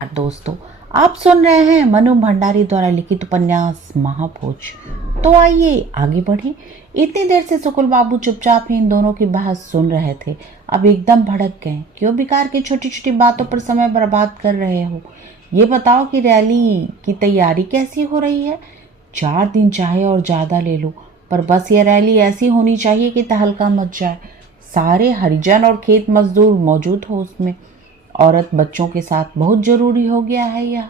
दोस्तों, आप सुन रहे हैं मनु भंडारी द्वारा लिखित उपन्यास महाभोज। तो आइए आगे बढ़ें। इतनी देर से सुकुल बाबू चुपचाप ही इन दोनों की बहस सुन रहे थे। अब एकदम भड़क गए। क्यों बेकार की छोटी छोटी बातों पर समय बर्बाद कर रहे हो? ये बताओ कि रैली की तैयारी कैसी हो रही है? 4 दिन चाहे और ज्यादा ले लो, पर बस ये रैली ऐसी होनी चाहिए कि तहलका मच जाए। सारे हरिजन और खेत मजदूर मौजूद हो उसमें। औरत बच्चों के साथ बहुत जरूरी हो गया है यह।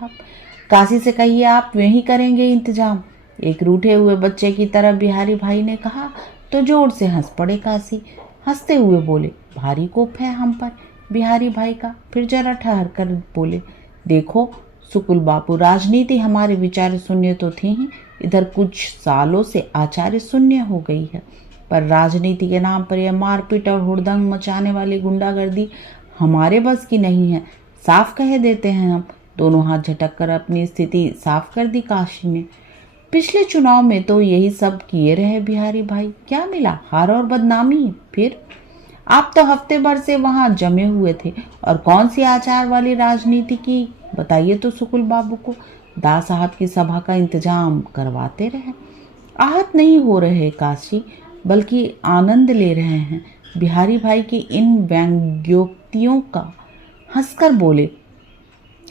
काशी से कहिए आप वही करेंगे इंतजाम। एक रूठे हुए बच्चे की तरह बिहारी भाई ने कहा तो जोर से हंस पड़े काशी। हंसते हुए बोले, भारी कोप है हम पर बिहारी भाई का। फिर जरा ठहर कर बोले, देखो सुकुल बाबू, राजनीति हमारे विचार शून्य तो थी ही, इधर कुछ सालों से आचार्य शून्य हो गई है। पर राजनीति के नाम पर यह मारपीट और हुड़दंग मचाने वाली गुंडागर्दी हमारे बस की नहीं है। साफ कह देते हैं हम। दोनों हाथ झटक कर अपनी स्थिति साफ कर दी काशी ने। पिछले चुनाव में तो यही सब किए रहे बिहारी भाई। क्या मिला? हार और बदनामी। फिर आप तो हफ्ते भर से वहां जमे हुए थे और कौन सी आचार वाली राजनीति की? बताइए तो सुकुल बाबू को। दास साहब की सभा का इंतजाम करवाते रहे। आहत नहीं हो रहे काशी, बल्कि आनंद ले रहे हैं बिहारी भाई की इन व्यंग्योक्तियों का। हंसकर बोले,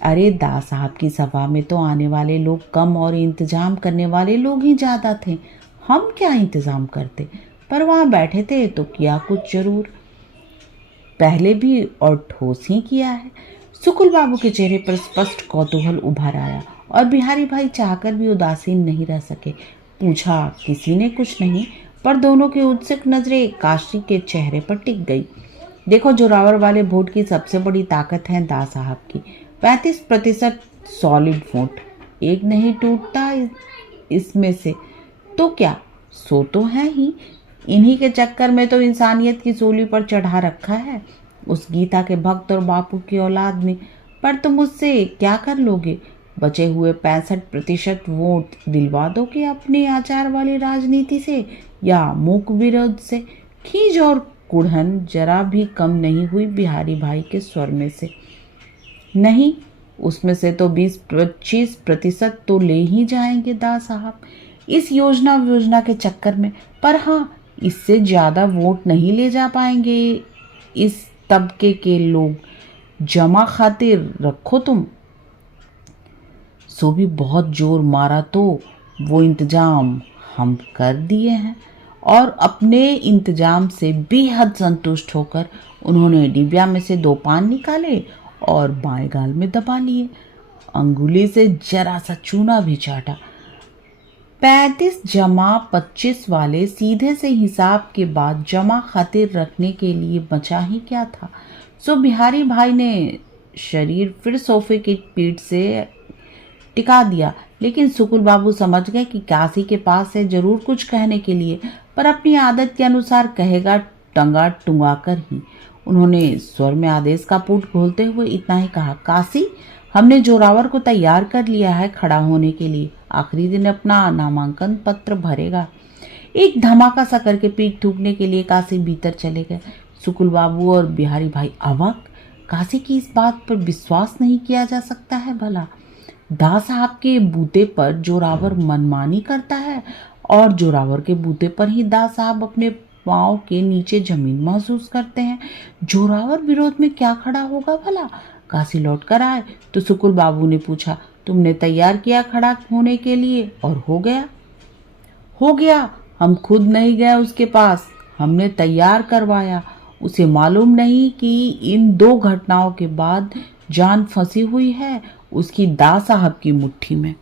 अरे दास साहब की सभा में तो आने वाले लोग कम और इंतजाम करने वाले लोग ही ज्यादा थे। हम क्या इंतजाम करते, पर वहां बैठे थे तो किया कुछ जरूर, पहले भी और ठोस ही किया है। सुकुल बाबू के चेहरे पर स्पष्ट कौतूहल उभर आया और बिहारी भाई चाहकर भी उदासीन नहीं रह सके। पूछा किसी ने कुछ नहीं, पर दोनों की उत्सुक नजरें काशी के चेहरे पर टिक गई। देखो, जोरावर वाले वोट की सबसे बड़ी ताकत है दास साहब की। 35% सॉलिड वोट। एक नहीं टूटता इसमें से। तो क्या, सो तो है ही। इन्हीं के चक्कर में तो इंसानियत की सूली पर चढ़ा रखा है उस गीता के भक्त और बापू की औलाद ने। पर तुम मुझसे क्या कर लोगे? बचे हुए 65% वोट दिलवा दो कि अपनी आचार वाली राजनीति से या मूक विरोध से? खींच और कुढ़न जरा भी कम नहीं हुई बिहारी भाई के स्वर में से। नहीं, उसमें से तो 20-25% तो ले ही जाएंगे दास साहब इस योजना के चक्कर में। पर हाँ, इससे ज्यादा वोट नहीं ले जा पाएंगे इस तबके के लोग। जमा खातिर रखो तुम। सो भी बहुत जोर मारा तो वो इंतजाम हम कर दिए हैं। और अपने इंतजाम से बेहद संतुष्ट होकर उन्होंने डिबिया में से 2 पान निकाले और बाएं गाल में दबा लिए। अंगुली से जरा सा चूना भी चाटा। 35 जमा 25 वाले सीधे से हिसाब के बाद जमा खातिर रखने के लिए बचा ही क्या था। सो बिहारी भाई ने शरीर फिर सोफे की पीठ से टिका दिया। लेकिन सुकुल बाबू समझ गए कि काशी के पास है जरूर कुछ कहने के लिए, पर अपनी आदत के अनुसार कहेगा टंगा टुंगा कर ही। उन्होंने स्वर में आदेश का पुट घोलते हुए इतना ही कहा, काशी, हमने जोरावर को तैयार कर लिया है खड़ा होने के लिए। आखिरी दिन अपना नामांकन पत्र भरेगा। एक धमाका सा करके पीठ थूकने के लिए काशी भीतर चले गए। सुकुल बाबू और बिहारी भाई अवाक। काशी की इस बात पर विश्वास नहीं किया जा सकता है भला। दास साहब के बूते पर जोरावर मनमानी करता है और जोरावर के बूते पर ही दास साहब अपने पांव के नीचे जमीन महसूस करते हैं। जोरावर विरोध में क्या खड़ा होगा भला? काशी लौट कर आए तो सुकुल बाबू ने पूछा, तुमने तैयार किया खड़ा होने के लिए? और हो गया? हो गया। हम खुद नहीं गए उसके पास, हमने तैयार करवाया। उसे मालूम नहीं कि इन 2 घटनाओं के बाद जान फंसी हुई है उसकी दास साहब की मुट्ठी में।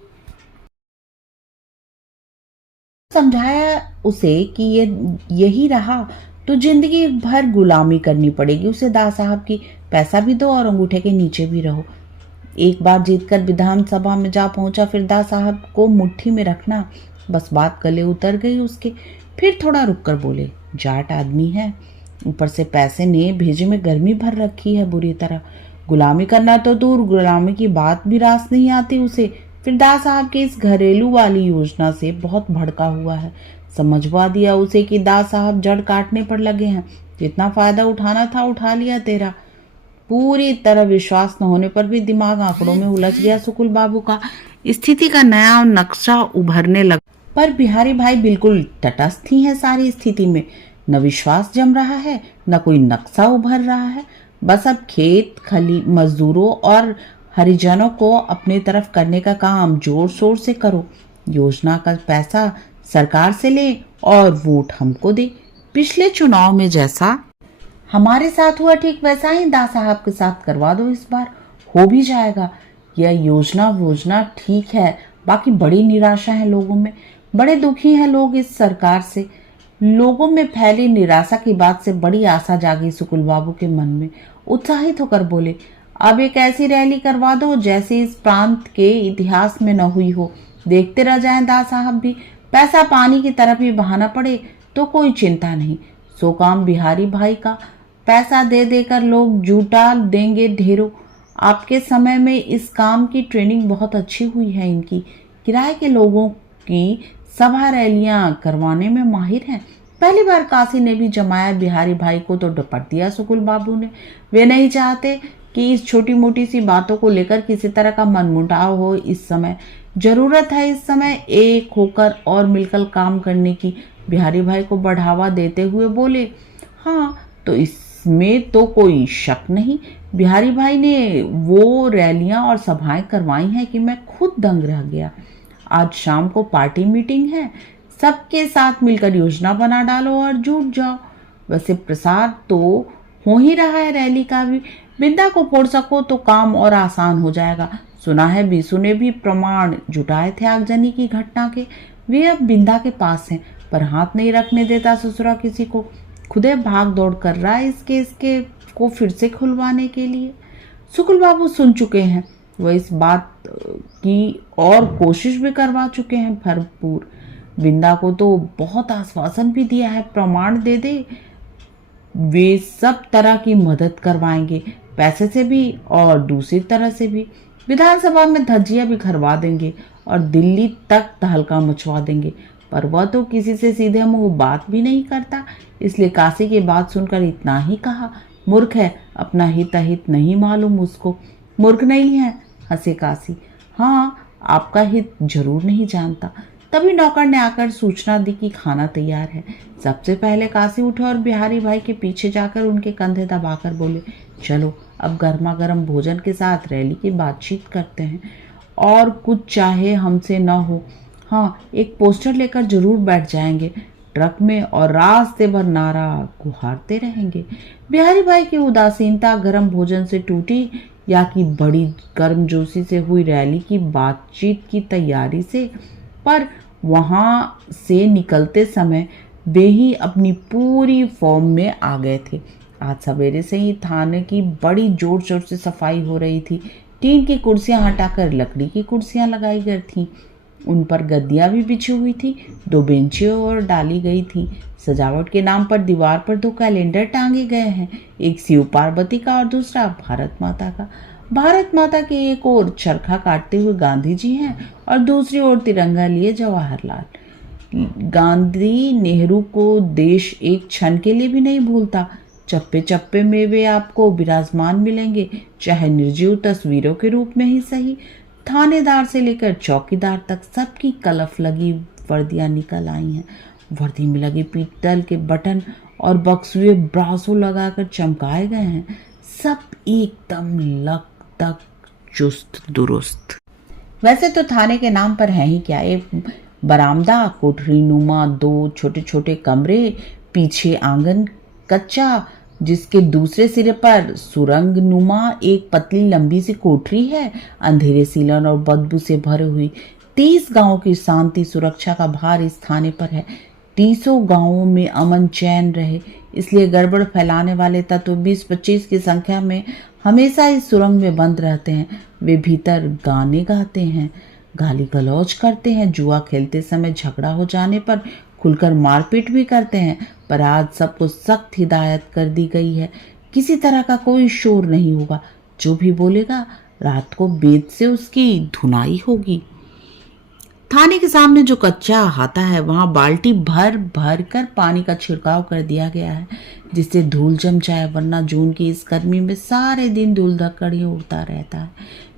समझाया उसे कि ये यही रहा तो जिंदगी भर गुलामी करनी पड़ेगी उसे दास साहब की। पैसा भी दो और अंगूठे के नीचे भी रहो। एक बार जीतकर विधानसभा में जा पहुंचा, फिर दास साहब को मुट्ठी में रखना। बस बात गले उतर गई उसके। फिर थोड़ा रुक कर बोले, जाट आदमी है, ऊपर से पैसे ने भेजे में गर्मी भर रखी है बुरी तरह। गुलामी करना तो दूर, गुलामी की बात भी रास नहीं आती उसे। फिर दास साहब की इस घरेलू वाली योजना से बहुत भड़का हुआ है। समझवा दिया उसे कि दास साहब जड़ काटने पर लगे हैं। जितना फायदा उठाना था उठा लिया तेरा। पूरी तरह विश्वास न होने पर भी दिमाग आंकड़ों में उलझ गया सुकुल बाबू का। स्थिति का नया नक्शा उभरने लगा, पर बिहारी भाई बिल्कुल तटस्थ ही है सारी स्थिति में। न विश्वास जम रहा है, न कोई नक्शा उभर रहा है। बस अब खेत खली मजदूरों और हरिजनों को अपनी तरफ करने का काम जोर शोर से करो। योजना का पैसा सरकार से ले और वोट हमको दे। पिछले चुनाव में जैसा हमारे साथ हुआ ठीक वैसा ही दा साहब के साथ करवा दो, इस बार हो भी जाएगा। यह योजना ठीक है, बाकी बड़ी निराशा है लोगों में। बड़े दुखी हैं लोग इस सरकार से। लोगों में फैली निराशा की बात से बड़ी आशा जागी सुकुल बाबू के मन में। उत्साहित होकर बोले, अब एक ऐसी रैली करवा दो जैसे इस प्रांत के इतिहास में न हुई हो। देखते रह जाएं दा साहब भी। पैसा पानी की तरफ ही बहाना पड़े तो कोई चिंता नहीं। सो काम बिहारी भाई का। पैसा दे देकर लोग जुटा देंगे ढेरों। आपके समय में इस काम की ट्रेनिंग बहुत अच्छी हुई है इनकी। किराए के लोगों की सभा रैलियां करवाने में माहिर हैं। पहली बार काशी ने भी जमाया बिहारी भाई को तो डपट दिया सुकुल बाबू ने। वे नहीं चाहते कि इस छोटी मोटी सी बातों को लेकर किसी तरह का मनमुटाव हो। इस समय जरूरत है, इस समय एक होकर और मिलकर काम करने की। बिहारी भाई को बढ़ावा देते हुए बोले, हाँ तो इसमें तो कोई शक नहीं। बिहारी भाई ने वो रैलियां और सभाएं करवाई हैं कि मैं खुद दंग रह गया। आज शाम को पार्टी मीटिंग है, सबके साथ मिलकर योजना बना डालो और जुट जाओ। वैसे प्रसार तो हो ही रहा है रैली का भी। बिंदा को फोड़ सको तो काम और आसान हो जाएगा। सुना है बीसू ने भी प्रमाण जुटाए थे आगजनी की घटना के। वे अब बिंदा के पास हैं, पर हाथ नहीं रखने देता ससुरा किसी को। खुदे भाग दौड़ कर रहा है इस केस के को फिर से खुलवाने के लिए। सुकुल बाबू सुन चुके हैं, वह इस बात की और कोशिश भी करवा चुके हैं भरपूर। बिंदा को तो बहुत आश्वासन भी दिया है, प्रमाण दे दे वे सब तरह की मदद करवाएंगे, पैसे से भी और दूसरी तरह से भी। विधानसभा में धज्जियां भी करवा देंगे और दिल्ली तक तहलका मचवा देंगे। पर वह तो किसी से सीधे मुंह बात भी नहीं करता, इसलिए काशी की बात सुनकर इतना ही कहा। मूर्ख है, अपना हित अहित नहीं मालूम उसको। मूर्ख नहीं है, हंसे काशी। हाँ, आपका हित जरूर नहीं जानता। तभी नौकर ने आकर सूचना दी कि खाना तैयार है। सबसे पहले काशी उठे और बिहारी भाई के पीछे जाकर उनके कंधे दबाकर बोले, चलो अब गर्मा गर्म भोजन के साथ रैली की बातचीत करते हैं। और कुछ चाहे हमसे न हो, हाँ एक पोस्टर लेकर जरूर बैठ जाएंगे ट्रक में और रास्ते भर नारा गुहारते रहेंगे। बिहारी भाई की उदासीनता गर्म भोजन से टूटी या कि बड़ी गर्मजोशी से हुई रैली की बातचीत की तैयारी से। पर वहां से निकलते समय वे ही अपनी पूरी फॉर्म में आ गए थे। आज सवेरे से ही थाने की बड़ी जोर शोर से सफाई हो रही थी। टीन की कुर्सियां हटाकर लकड़ी की कुर्सियां लगाई गई थीं। उन पर गद्दियां भी बिछी हुई थी। 2 बेंचें और डाली गई थी। सजावट के नाम पर दीवार पर 2 कैलेंडर टांगे गए हैं, एक शिव पार्वती का और दूसरा भारत माता का। भारत माता की एक ओर चरखा काटते हुए गांधी जी हैं और दूसरी ओर तिरंगा लिए जवाहरलाल। गांधी नेहरू को देश एक क्षण के लिए भी नहीं भूलता। चप्पे चप्पे में वे आपको विराजमान मिलेंगे, चाहे निर्जीव तस्वीरों के रूप में ही सही। थानेदार से लेकर चौकीदार तक सबकी कलफ लगी वर्दियां निकल आई हैं। वर्दी में लगे पीतल के बटन और बक्सुए ब्रासो लगाकर चमकाए गए हैं। सब एकदम लक तक चुस्त दुरुस्त। वैसे तो थाने के नाम पर है ही क्या, एक बरामदा, कोठरी नुमा 2 छोटे छोटे कमरे, पीछे आंगन कच्चा जिसके दूसरे सिरे पर सुरंग नुमा एक पतली लंबी सी कोठरी है, अंधेरे सीलन और बदबू से भरी हुई। 30 गांवों की शांति सुरक्षा का भार इस थाने पर है। 30 गांवों में अमन चैन रहे, इसलिए गड़बड़ फैलाने वाले तत्व 20-25 की संख्या में हमेशा इस सुरंग में बंद रहते हैं। वे भीतर गाने गाते हैं, गाली गलौज करते हैं, जुआ खेलते समय झगड़ा हो जाने पर खुलकर मारपीट भी करते हैं। पर आज सबको सख्त हिदायत कर दी गई है, किसी तरह का कोई शोर नहीं होगा। जो भी बोलेगा रात को बेद से उसकी धुनाई होगी। थाने के सामने जो कच्चा अहाता है वहां बाल्टी भर भर कर पानी का छिड़काव कर दिया गया है, जिससे धूल जम जाए, वरना जून की इस गर्मी में सारे दिन धूल धक्कड़ ही उड़ता रहता है।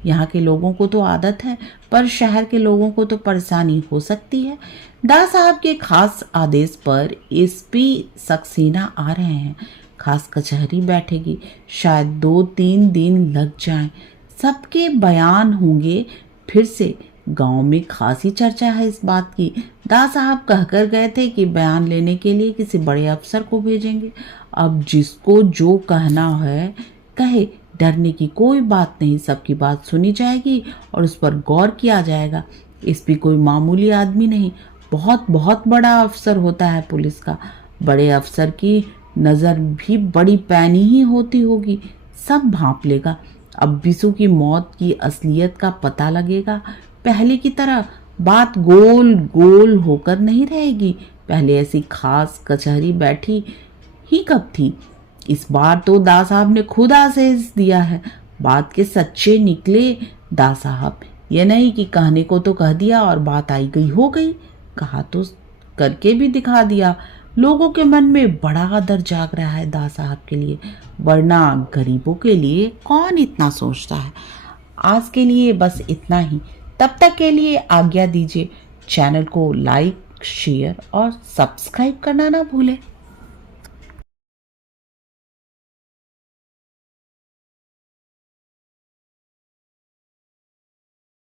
यहाँ के लोगों को तो आदत है, पर शहर के लोगों को तो परेशानी हो सकती है। डा साहब के खास आदेश पर एसपी सक्सेना आ रहे हैं। खास कचहरी बैठेगी, शायद 2-3 दिन लग जाएं। सबके बयान होंगे। फिर से गांव में खासी चर्चा है इस बात की। दा साहब कहकर गए थे कि बयान लेने के लिए किसी बड़े अफसर को भेजेंगे। अब जिसको जो कहना है कहे, डरने की कोई बात नहीं। सबकी बात सुनी जाएगी और उस पर गौर किया जाएगा। एसपी कोई मामूली आदमी नहीं, बहुत बहुत बड़ा अफसर होता है पुलिस का। बड़े अफसर की नज़र भी बड़ी पैनी ही होती होगी, सब भांप लेगा। अब बिसु की मौत की असलियत का पता लगेगा। पहले की तरह बात गोल गोल होकर नहीं रहेगी। पहले ऐसी खास कचहरी बैठी ही कब थी। इस बार तो दा साहब ने खुद आदेश दिया है। बात के सच्चे निकले दा साहब। ये नहीं कि कहने को तो कह दिया और बात आई गई हो गई, कहा तो करके भी दिखा दिया। लोगों के मन में बड़ा आदर जाग रहा है दा साहब के लिए, वरना गरीबों के लिए कौन इतना सोचता है। आज के लिए बस इतना ही। तब तक के लिए आज्ञा दीजिए। चैनल को लाइक, शेयर और सब्सक्राइब करना ना भूलें।